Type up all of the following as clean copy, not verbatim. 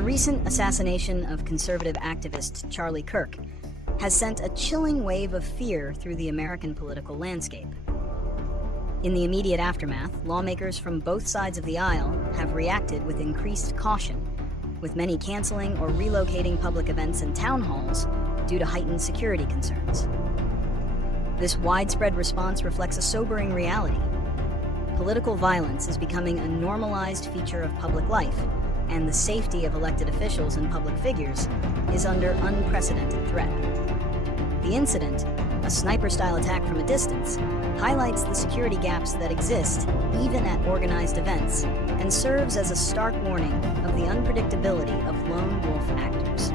The recent assassination of conservative activist Charlie Kirk has sent a chilling wave of fear through the American political landscape. In the immediate aftermath, lawmakers from both sides of the aisle have reacted with increased caution, with many canceling or relocating public events and town halls due to heightened security concerns. This widespread response reflects a sobering reality. Political violence is becoming a normalized feature of public life, and the safety of elected officials and public figures is under unprecedented threat. The incident, a sniper-style attack from a distance, highlights the security gaps that exist even at organized events and serves as a stark warning of the unpredictability of lone wolf actors.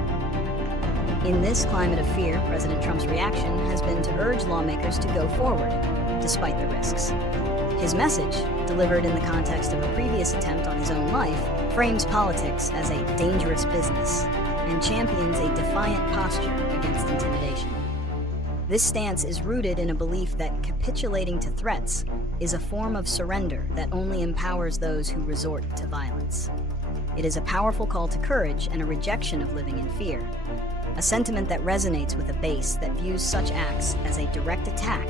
In this climate of fear, President Trump's reaction has been to urge lawmakers to go forward, despite the risks. His message, delivered in the context of a previous attempt on his own life, frames politics as a dangerous business and champions a defiant posture against intimidation. This stance is rooted in a belief that capitulating to threats is a form of surrender that only empowers those who resort to violence. It is a powerful call to courage and a rejection of living in fear, a sentiment that resonates with a base that views such acts as a direct attack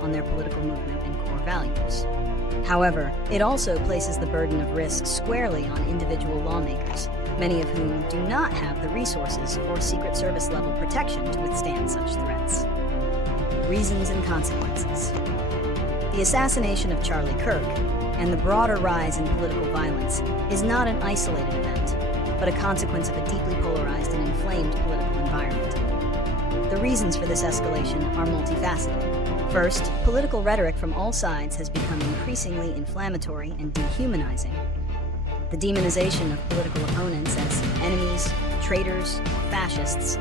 on their political movement and core values. However, it also places the burden of risk squarely on individual lawmakers, many of whom do not have the resources or Secret Service level protection to withstand such threats. Reasons and consequences. The assassination of Charlie Kirk and the broader rise in political violence is not an isolated event, but a consequence of a deeply polarized and inflamed political environment. The reasons for this escalation are multifaceted. First, political rhetoric from all sides has become increasingly inflammatory and dehumanizing. The demonization of political opponents as enemies, traitors, fascists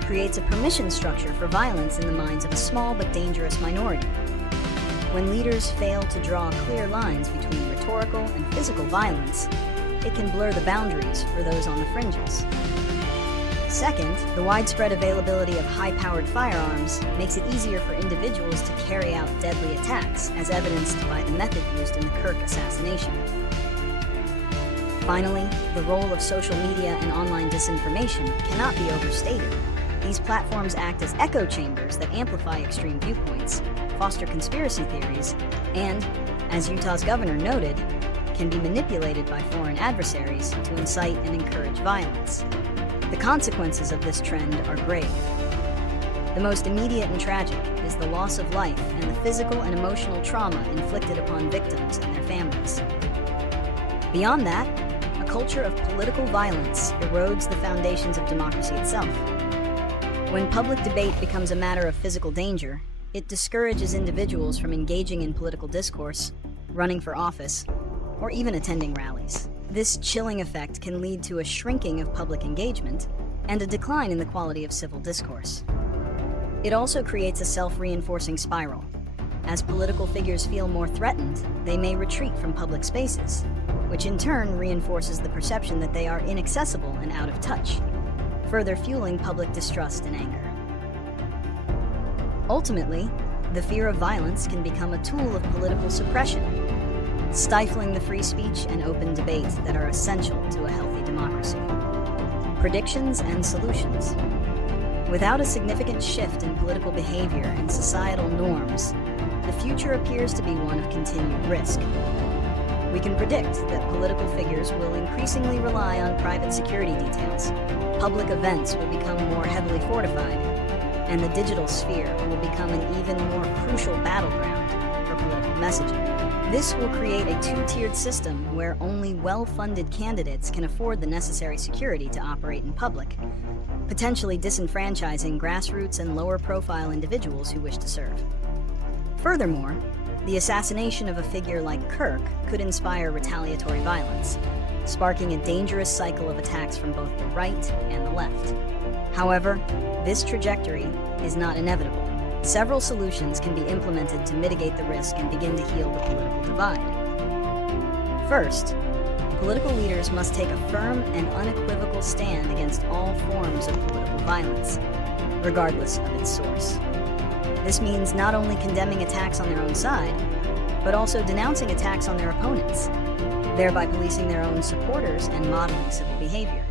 creates a permission structure for violence in the minds of a small but dangerous minority. When leaders fail to draw clear lines between rhetorical and physical violence, it can blur the boundaries for those on the fringes. Second, the widespread availability of high-powered firearms makes it easier for individuals to carry out deadly attacks, as evidenced by the method used in the Kirk assassination. Finally, the role of social media and online disinformation cannot be overstated. These platforms act as echo chambers that amplify extreme viewpoints, foster conspiracy theories, and, as Utah's governor noted, can be manipulated by foreign adversaries to incite and encourage violence. The consequences of this trend are grave. The most immediate and tragic is the loss of life and the physical and emotional trauma inflicted upon victims and their families. Beyond that, a culture of political violence erodes the foundations of democracy itself. When public debate becomes a matter of physical danger, it discourages individuals from engaging in political discourse, running for office, or even attending rallies. This chilling effect can lead to a shrinking of public engagement and a decline in the quality of civil discourse. It also creates a self-reinforcing spiral. As political figures feel more threatened, they may retreat from public spaces, which in turn reinforces the perception that they are inaccessible and out of touch, further fueling public distrust and anger. Ultimately, the fear of violence can become a tool of political suppression, stifling the free speech and open debate that are essential to a healthy democracy. Predictions and solutions. Without a significant shift in political behavior and societal norms, the future appears to be one of continued risk. We can predict that political figures will increasingly rely on private security details, public events will become more heavily fortified, and the digital sphere will become an even more crucial battleground for political messaging. This will create a two-tiered system where only well-funded candidates can afford the necessary security to operate in public, potentially disenfranchising grassroots and lower-profile individuals who wish to serve. Furthermore, the assassination of a figure like Kirk could inspire retaliatory violence, sparking a dangerous cycle of attacks from both the right and the left. However, this trajectory is not inevitable. Several solutions can be implemented to mitigate the risk and begin to heal the political divide. First, political leaders must take a firm and unequivocal stand against all forms of political violence, regardless of its source. This means not only condemning attacks on their own side, but also denouncing attacks on their opponents, thereby policing their own supporters and modeling civil behavior.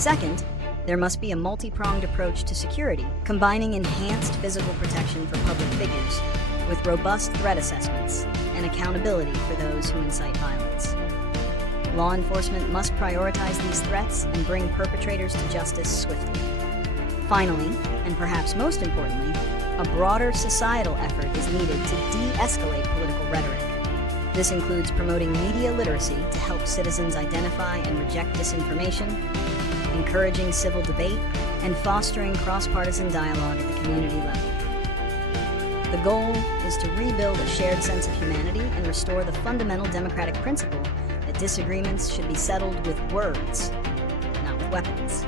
Second, there must be a multi-pronged approach to security, combining enhanced physical protection for public figures with robust threat assessments and accountability for those who incite violence. Law enforcement must prioritize these threats and bring perpetrators to justice swiftly. Finally, and perhaps most importantly, a broader societal effort is needed to de-escalate political rhetoric. This includes promoting media literacy to help citizens identify and reject disinformation, encouraging civil debate, and fostering cross-partisan dialogue at the community level. The goal is to rebuild a shared sense of humanity and restore the fundamental democratic principle that disagreements should be settled with words, not with weapons.